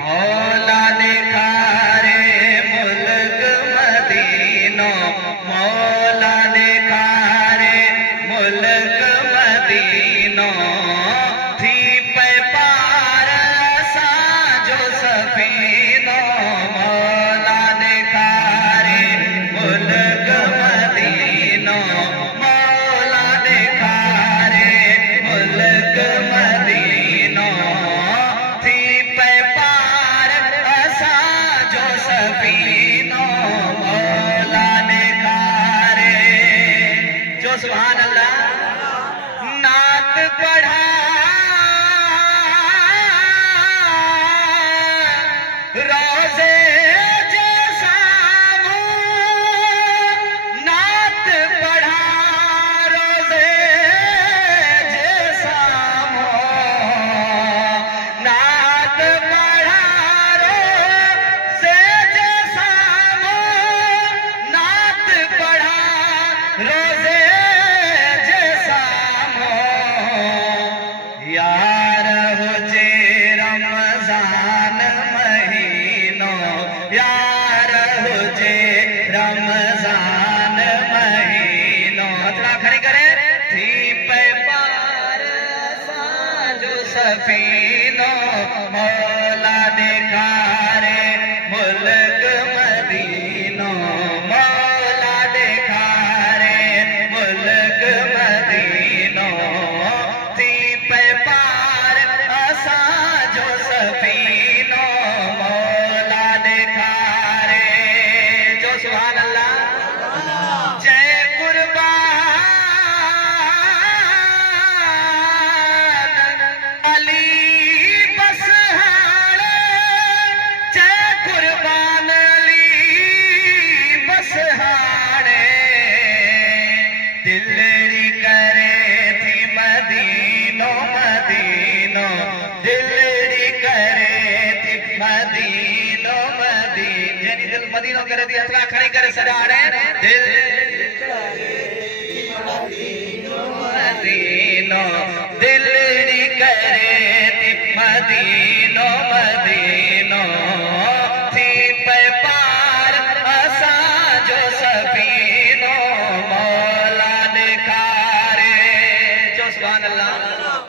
मौला देखा रे मुल्क मदीनो, मौला देखा रे मुल्क मदीनो, थी पे पार साजो सफीनो, मौला देखा रे मुल्क मदीनो, मौला देखा रे मुल्क मदीनो, थी पे पार साजो सफीनो, मौला देखा रे। जो सुभान अल्लाह नात पढ़ा रोजे जैसा नात पढ़ा रोजे जैसा नात पढ़ा रोजे जैसा नात पढ़ा रोजे जैसा यार हो जे रमजान महीनो, यार हो जे रमजान महीनो, हथड़ा खड़ी करे थी पे पार साजो सफीनो, मौला देखा रे मुल्क मदीनो, मौला देखा रे मुल्क मदीनो, थी पे पार साजो सफीनो, मौला देखा रे। जो सुभान अल्लाह जय कुर्बान अली बसहाड़े, जय कुर्बान अली बसहाड़े, दिलरी करे थी मदीनो मदीनो, दिलरी करे थी मदीनो मदीनो, यानी दिल मदीनो करे थी, हथला खड़ी करे सजाड़े दिल मदीनो, दिल